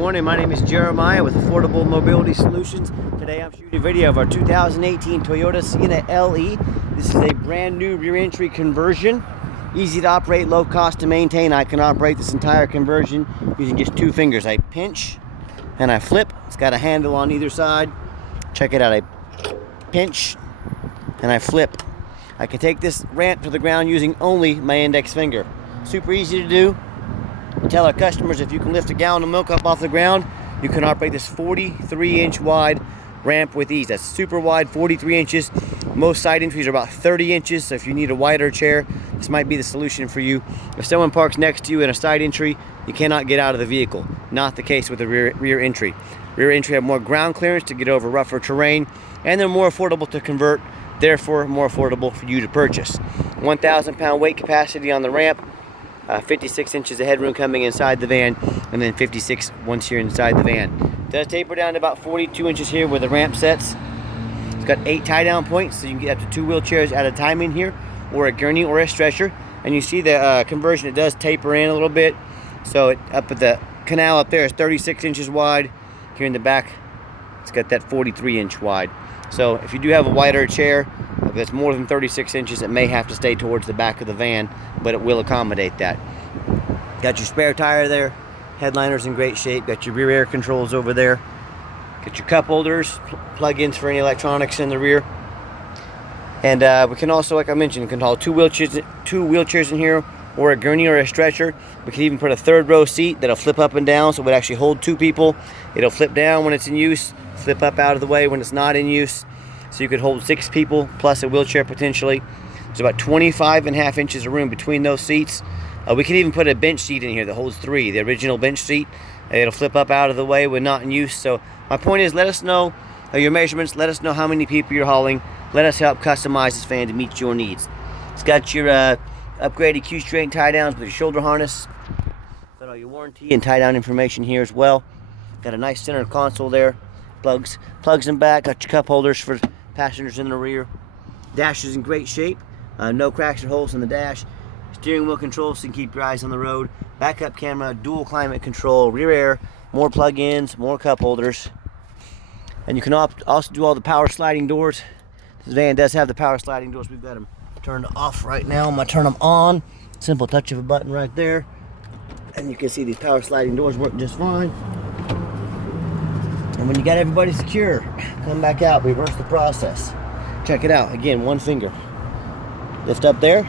morning, my name is Jeremiah with Affordable Mobility Solutions. Today I'm shooting a video of our 2018 Toyota Sienna LE. This is a brand new rear entry conversion. Easy to operate, low cost to maintain. I can operate this entire conversion using just two fingers. I pinch and I flip. It's got a handle on either side. Check it out. I pinch and I flip. I can take this ramp to the ground using only my index finger. Super easy to do. We tell our customers if you can lift a gallon of milk up off the ground, you can operate this 43-inch wide ramp with ease. That's super wide, 43 inches. Most side entries are about 30 inches, so if you need a wider chair, this might be the solution for you. If someone parks next to you in a side entry, you cannot get out of the vehicle. Not the case with the rear entry. Rear entry have more ground clearance to get over rougher terrain, and they're more affordable to convert, therefore more affordable for you to purchase. 1,000 pound weight capacity on the ramp. 56 inches of headroom coming inside the van, and then 56 once you're inside the van. It does taper down to about 42 inches here where the ramp sets. It's got 8 tie down points, so you can get up to 2 wheelchairs at a time in here, or a gurney or a stretcher. And you see the conversion, it does taper in a little bit. So up at the canal up there is 36 inches wide. Here in the back, it's got that 43 inch wide. So if you do have a wider chair that's more than 36 inches, it may have to stay towards the back of the van, but it will accommodate that. Got your spare tire there, headliner's in great shape, got your rear air controls over there, got your cup holders, plug-ins for any electronics in the rear. And we can also, like I mentioned, can haul two wheelchairs in here, or a gurney or a stretcher. We can even put a third row seat that'll flip up and down, so it would actually hold 2 people. It'll flip down when it's in use, flip up out of the way when it's not in use. So you could hold 6 people plus a wheelchair potentially. There's about 25.5 inches of room between those seats. We can even put a bench seat in here that holds 3, the original bench seat. It'll flip up out of the way when not in use. So my point is, let us know your measurements, let us know how many people you're hauling. Let us help customize this van to meet your needs. It's got your upgraded Q-straight tie downs with your shoulder harness. Got all your warranty and tie down information here as well. Got a nice center console there. Plugs in back. Got your cup holders for passengers in the rear. Dash is in great shape. No cracks or holes in the dash. Steering wheel controls so you can keep your eyes on the road. Backup camera, dual climate control, rear air, more plug-ins, more cup holders. And you can also do all the power sliding doors. This van does have the power sliding doors. We've got them turned off right now. I'm going to turn them on. Simple touch of a button right there. And you can see these power sliding doors work just fine. And when you got everybody secure, come back out, reverse the process. Check it out. Again, one finger. Lift up there.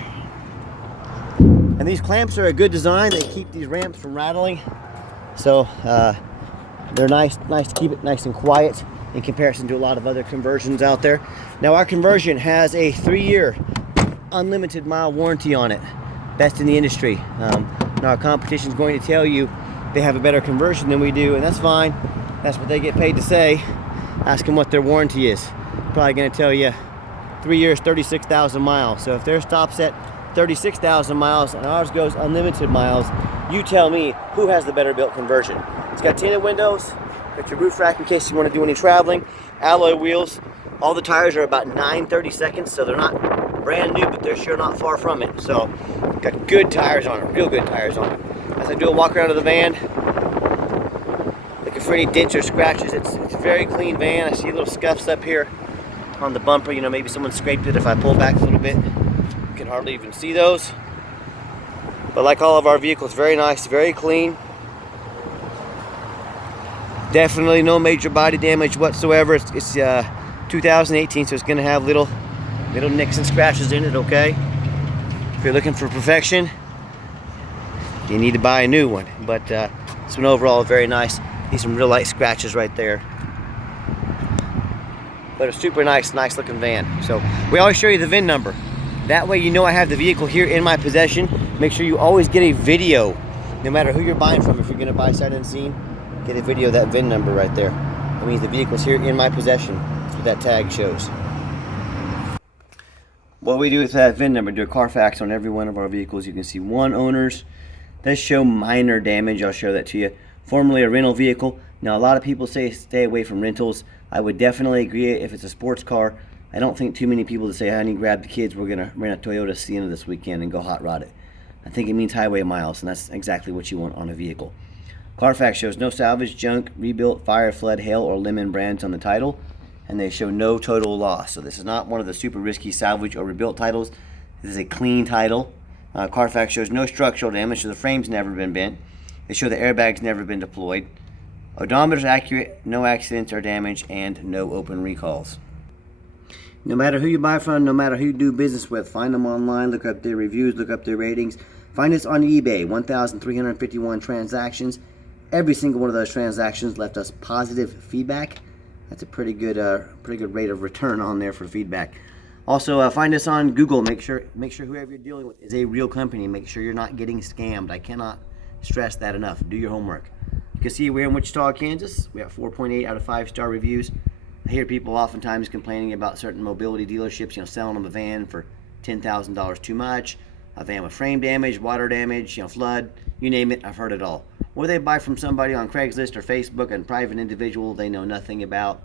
And these clamps are a good design. They keep these ramps from rattling. So they're nice to keep it nice and quiet in comparison to a lot of other conversions out there. Now our conversion has a 3-year unlimited mile warranty on it. Best in the industry. Now our competition is going to tell you they have a better conversion than we do, and that's fine. That's what they get paid to say. Ask them what their warranty is. Probably going to tell you 3 years, 36,000 miles. So if theirs stops at 36,000 miles and ours goes unlimited miles, you tell me who has the better built conversion. It's got tinted windows, got your roof rack in case you want to do any traveling, alloy wheels. All the tires are about 9/32, so they're not brand new, but they're sure not far from it. So got good tires on it, real good tires on it. As I do a walk around of the van, for any dents or scratches, it's a very clean van. I see little scuffs up here on the bumper. You know, maybe someone scraped it. If I pull back a little bit, you can hardly even see those. But like all of our vehicles, very nice, very clean. Definitely no major body damage whatsoever. It's 2018, so it's going to have little nicks and scratches in it. Okay, if you're looking for perfection, you need to buy a new one. But this one overall is very nice. See some real light scratches right there. But a super nice looking van. So we always show you the VIN number. That way you know I have the vehicle here in my possession. Make sure you always get a video, no matter who you're buying from. If you're gonna buy sight unseen, get a video of that VIN number right there. That means the vehicle's here in my possession. That's what that tag shows. What we do with that VIN number, do a Carfax on every one of our vehicles. You can see 1 owners. Does show minor damage. I'll show that to you. Formerly a rental vehicle. Now a lot of people say stay away from rentals. I would definitely agree if it's a sports car. I don't think too many people to say, honey, grab the kids, we're gonna rent a Toyota Sienna this weekend and go hot rod it. I think it means highway miles, and that's exactly what you want on a vehicle. Carfax shows no salvage, junk, rebuilt, fire, flood, hail, or lemon brands on the title, and they show no total loss. So this is not one of the super risky salvage or rebuilt titles. This is a clean title. Carfax shows no structural damage, so the frame's never been bent. They show the airbag's never been deployed. Odometer's accurate, no accidents or damage, and no open recalls. No matter who you buy from, no matter who you do business with, find them online, look up their reviews, look up their ratings. Find us on eBay, 1,351 transactions. Every single one of those transactions left us positive feedback. That's a pretty good rate of return on there for feedback. Also, find us on Google. Make sure whoever you're dealing with is a real company. Make sure you're not getting scammed. I cannot stress that enough. Do your homework. You can see we're in Wichita, Kansas. We have 4.8 out of 5-star reviews. I hear people oftentimes complaining about certain mobility dealerships, selling them a van for $10,000 too much, a van with frame damage, water damage, flood, you name it. I've heard it all. Or they buy from somebody on Craigslist or Facebook, and private individual they know nothing about.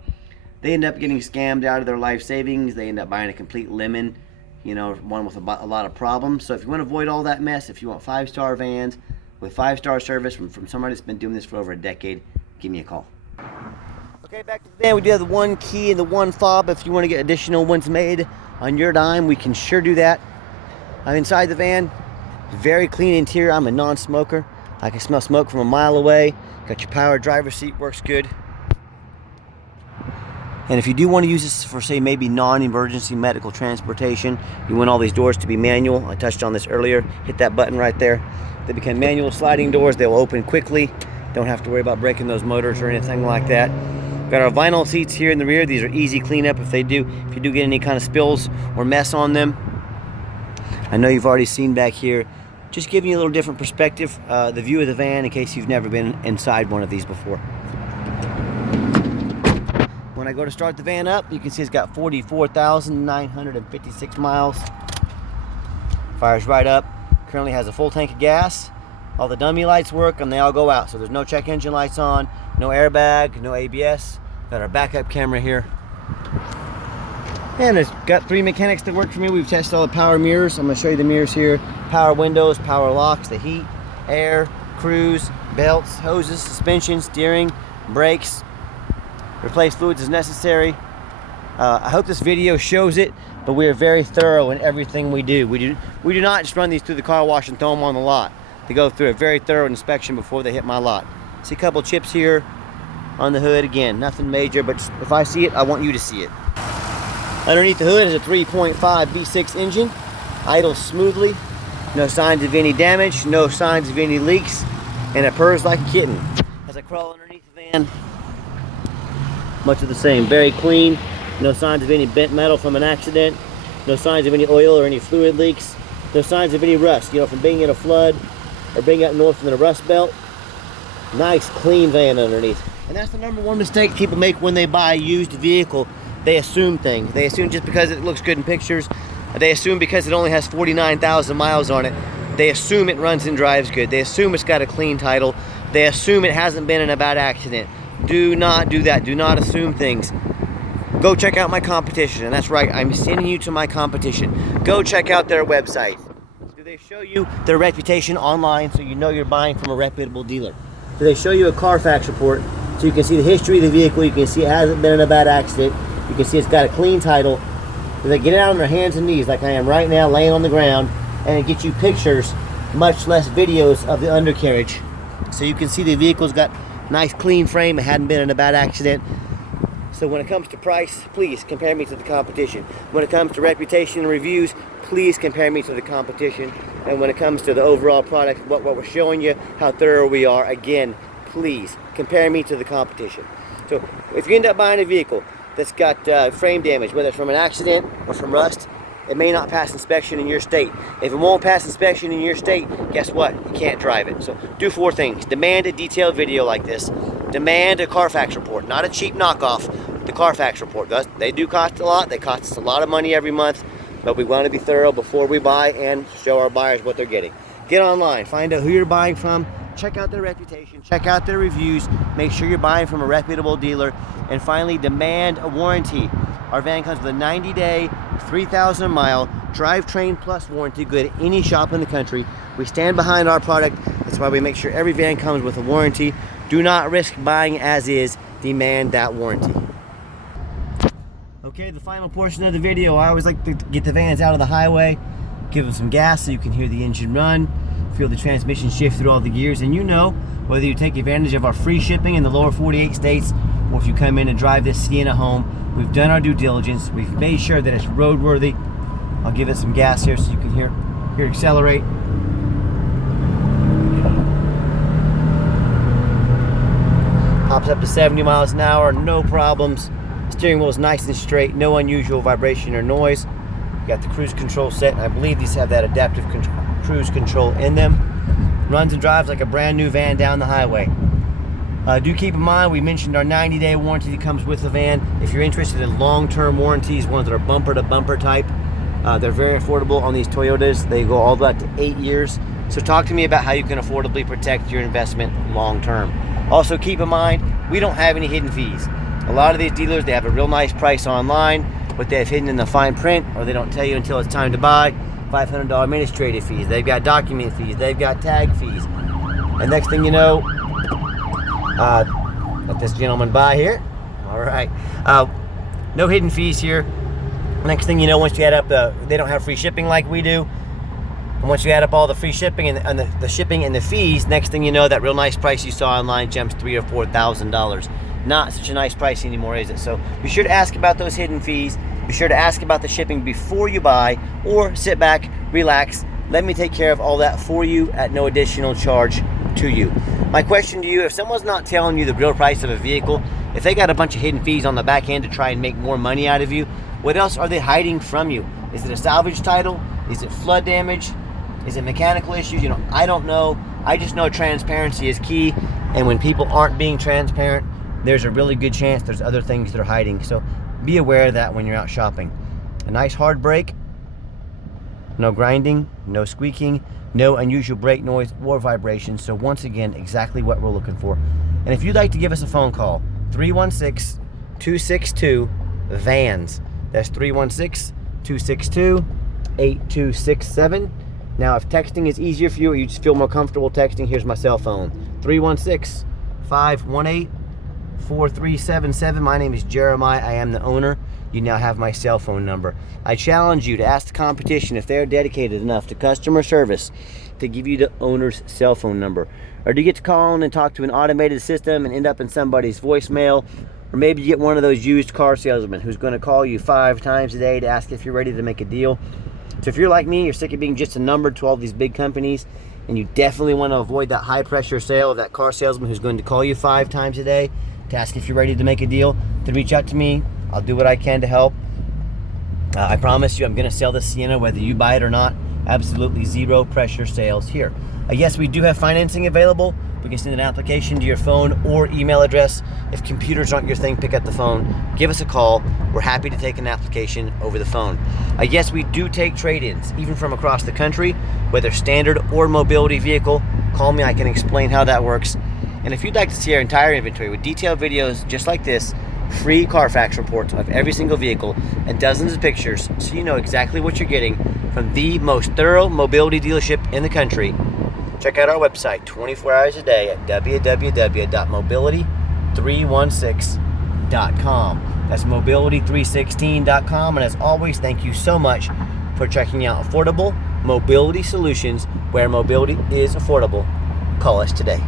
They end up getting scammed out of their life savings. They end up buying a complete lemon, one with a lot of problems. So if you want to avoid all that mess, if you want 5-star vans with 5-star service from somebody that's been doing this for over a decade, give me a call. Okay, back to the van. We do have the one key and the one fob. If you want to get additional ones made on your dime, we can sure do that. I'm inside the van. Very clean interior. I'm a non-smoker. I can smell smoke from a mile away. Got your power driver's seat, works good. And if you do want to use this for, say, maybe non-emergency medical transportation, you want all these doors to be manual. I touched on this earlier. Hit that button right there. They become manual sliding doors. They'll open quickly. Don't have to worry about breaking those motors or anything like that. Got our vinyl seats here in the rear. These are easy cleanup if you do get any kind of spills or mess on them. I know you've already seen back here. Just giving you a little different perspective, the view of the van in case you've never been inside one of these before. When I go to start the van up, you can see it's got 44,956 miles. Fires right up. Currently has a full tank of gas. All the dummy lights work and they all go out. So there's no check engine lights on, no airbag, no ABS. Got our backup camera here. And it's got 3 mechanics that work for me. We've tested all the power mirrors. I'm going to show you the mirrors here. Power windows, power locks, the heat, air, cruise, belts, hoses, suspension, steering, brakes. Replace fluids as necessary. I hope this video shows it, but we are very thorough in everything we do. We do not just run these through the car wash and throw them on the lot. They go through a very thorough inspection before they hit my lot. See a couple chips here on the hood. Again, nothing major, but if I see it, I want you to see it. Underneath the hood is a 3.5 V6 engine. Idles smoothly. No signs of any damage, no signs of any leaks, and it purrs like a kitten. As I crawl underneath the van, much of the same. Very clean. No signs of any bent metal from an accident. No signs of any oil or any fluid leaks. No signs of any rust, from being in a flood or being up north in a rust belt. Nice, clean van underneath. And that's the number one mistake people make when they buy a used vehicle. They assume things. They assume just because it looks good in pictures. They assume because it only has 49,000 miles on it. They assume it runs and drives good. They assume it's got a clean title. They assume it hasn't been in a bad accident. Do not do that. Do not assume things. Go check out my competition. And that's right, I'm sending you to my competition. Go check out their website. Do they show you their reputation online so you know you're buying from a reputable dealer? Do they show you a Carfax report so you can see the history of the vehicle? You can see it hasn't been in a bad accident. You can see it's got a clean title. Do they get it out on their hands and knees like I am right now, laying on the ground, and it gets you pictures, much less videos of the undercarriage, so you can see the vehicle's got nice clean frame. It hadn't been in a bad accident. So when it comes to price, please compare me to the competition. When it comes to reputation and reviews, please compare me to the competition. And when it comes to the overall product, what we're showing you, how thorough we are, again, please compare me to the competition. So if you end up buying a vehicle that's got frame damage, whether it's from an accident or from rust, it may not pass inspection in your state. If it won't pass inspection in your state, guess what? You can't drive it. So do 4 things. Demand a detailed video like this. Demand a Carfax report, not a cheap knockoff. The Carfax report. They do cost a lot. They cost us a lot of money every month, but we want to be thorough before we buy and show our buyers what they're getting. Get online, find out who you're buying from, check out their reputation, check out their reviews, make sure you're buying from a reputable dealer, and finally demand a warranty. Our van comes with a 90-day, 3,000-mile drivetrain plus warranty, good at any shop in the country. We stand behind our product That's why we make sure every van comes with a warranty. Do not risk buying as is. Demand that warranty. Okay, the final portion of the video, I always like to get the vans out of the highway, give them some gas so you can hear the engine run, feel the transmission shift through all the gears, and you know, whether you take advantage of our free shipping in the lower 48 states, or if you come in and drive this Sienna home, we've done our due diligence, we've made sure that it's roadworthy. I'll give it some gas here so you can hear it accelerate. Pops up to 70 miles an hour, no problems. Steering wheel is nice and straight, no unusual vibration or noise. You got the cruise control set, and I believe these have that adaptive cruise control in them. Runs and drives like a brand new van down the highway. Do keep in mind, we mentioned our 90-day warranty that comes with the van. If you're interested in long-term warranties, ones that are bumper-to-bumper type, they're very affordable on these Toyotas. They go all the way up to 8 years. So talk to me about how you can affordably protect your investment long-term. Also keep in mind, we don't have any hidden fees. A lot of these dealers, they have a real nice price online, but they have hidden in the fine print, or they don't tell you until it's time to buy. $500 administrative fees, they've got document fees, they've got tag fees. And next thing you know, let this gentleman by here. All right, no hidden fees here. Next thing you know, once you add up they don't have free shipping like we do. And once you add up all the free shipping and the shipping and the fees, next thing you know, that real nice price you saw online jumps $3,000 or $4,000. Not such a nice price anymore, is it? So be sure to ask about those hidden fees. Be sure to ask about the shipping before you buy, or sit back, relax, let me take care of all that for you at no additional charge to you. My question to you, if someone's not telling you the real price of a vehicle, if they got a bunch of hidden fees on the back end to try and make more money out of you, what else are they hiding from you? Is it a salvage title? Is it flood damage? Is it mechanical issues? You know, I don't know. I just know transparency is key, and when people aren't being transparent, there's a really good chance there's other things they're hiding. So be aware of that when you're out shopping. A nice hard brake, no grinding, no squeaking, no unusual brake noise or vibration. So once again, exactly what we're looking for. And if you'd like to give us a phone call, 316-262-VANS. That's 316-262-8267. Now, if texting is easier for you, or you just feel more comfortable texting, here's my cell phone, 316-518-4377. My name is Jeremiah. I am the owner. You now have my cell phone number. I challenge you to ask the competition if they're dedicated enough to customer service to give you the owner's cell phone number. Or do you get to call in and talk to an automated system and end up in somebody's voicemail? Or maybe you get one of those used car salesmen who's going to call you 5 times a day to ask if you're ready to make a deal. So if you're like me, you're sick of being just a number to all these big companies, and you definitely want to avoid that high pressure sale of that car salesman who's going to call you 5 times a day to ask if you're ready to make a deal, then reach out to me. I'll do what I can to help. I promise you I'm going to sell this Sienna whether you buy it or not. Absolutely zero pressure sales here. Yes, we do have financing available. We can send an application to your phone or email address. If computers aren't your thing, pick up the phone, give us a call. We're happy to take an application over the phone. Yes, we do take trade-ins, even from across the country, whether standard or mobility vehicle. Call me, I can explain how that works. And if you'd like to see our entire inventory with detailed videos just like this, free Carfax reports of every single vehicle, and dozens of pictures so you know exactly what you're getting from the most thorough mobility dealership in the country, check out our website 24 hours a day at www.mobility316.com. That's mobility316.com. And as always, thank you so much for checking out affordable mobility solutions where mobility is affordable. Call us today.